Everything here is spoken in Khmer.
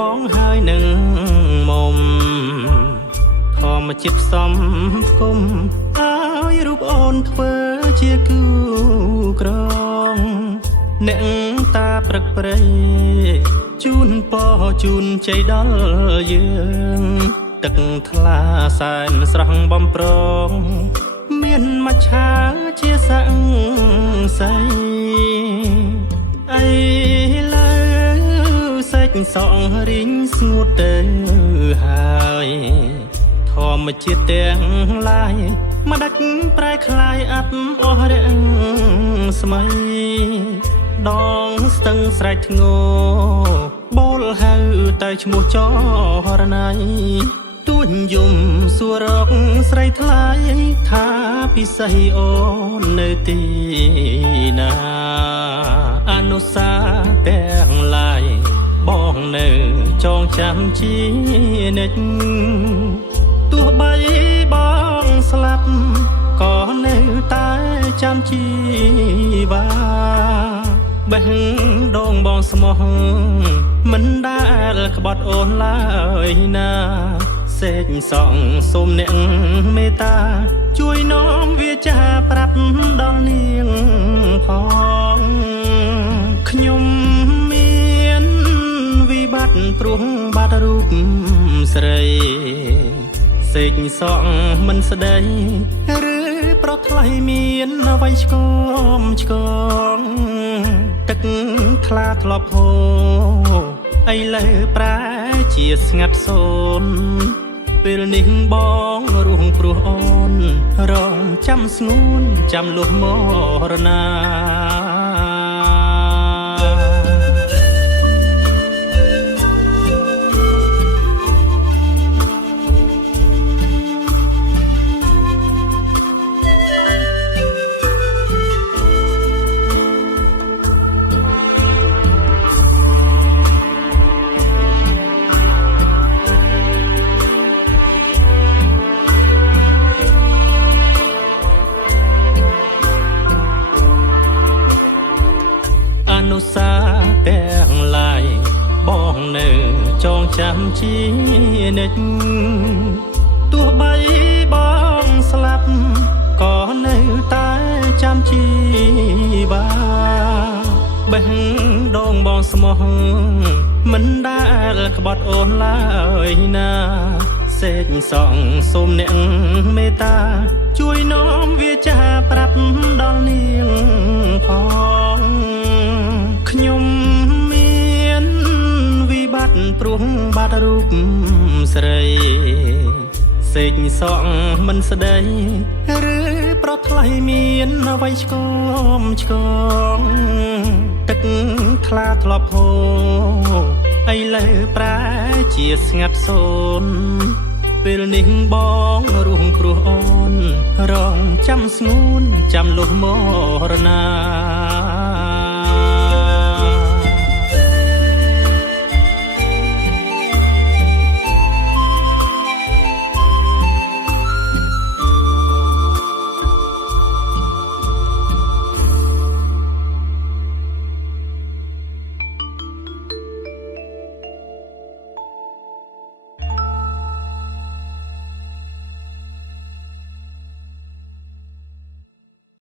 បងហើយនឹងមុំធម្មជាតិផ្សំគុំឲ្យរូបអូនធ្វើជាគូក្រងអ្នកតាព្រឹកព្រៃជូនពរជូនជ័យដល់យើងទឹកថ្លាសែនស្រស់បំប្រងមានមច្ឆាជាសង្ស័យអីលើសេចសងរីងស្ងួតទៅហើយធម្មជាតិទាំងឡាយមកដាច់ប្រែคลายអត់អស់រាំងស្មៃដងស្ទឹងស្រែកធ្ងោបូលហៅតែឈ្មោះចរណៃទួញយំសួររកស្រីថ្លៃថាពិសេសអូននៅទីណាអនុសាទាំងឡាយបងនៅចងចាំជានិច្ចទោះបីបងស្លាប់ក៏នៅតែចាំជីវ៉ាបេះដូងបងស្មោះមិនដែលក្បត់អូនឡើយណាសេចសងសូមអ្នកមេត្តាជួយនាំវាចាប្រាប់ដល់នាងផងខ្ញុំមានវិបត្តិព្រោះបាត់រូបស្រីសេចសងមិនស្ដីឬប្រថ្លៃមានអ្វីឆ្គមឆ្គងទឹកថ្លាធ្លាប់ហូរឥឡូវប្រែជាស្ងាត់សូនពេលនេះបងរួងព្រោះអូនរងចាំស្ងួនចាំលុះមរណាសាទាំងឡាយបងនៅចងចាំជានិច្ចទោះបីបងស្លាប់ក៏នៅតែចាំជីវ៉ាបេះដូងបងស្មោះមិនដែលក្បត់អូនឡើយណាសេចសងសូមអ្នកមេត្តាជួយនាំវាចាប្រាប់ដល់នាងផងខ្ញុំមានវិបត្តិព្រោះបាត់រូបស្រីសេចសងមិនស្ដីឬប្រថ្លៃមានអ្វីឆ្គមឆ្គងទឹកថ្លាធ្លាប់ហូរឥឡូវប្រែជាស្ងាត់សូនពេលនេះបងរួងព្រោះអូនរងចាំស្ងួនចាំលុះមរណា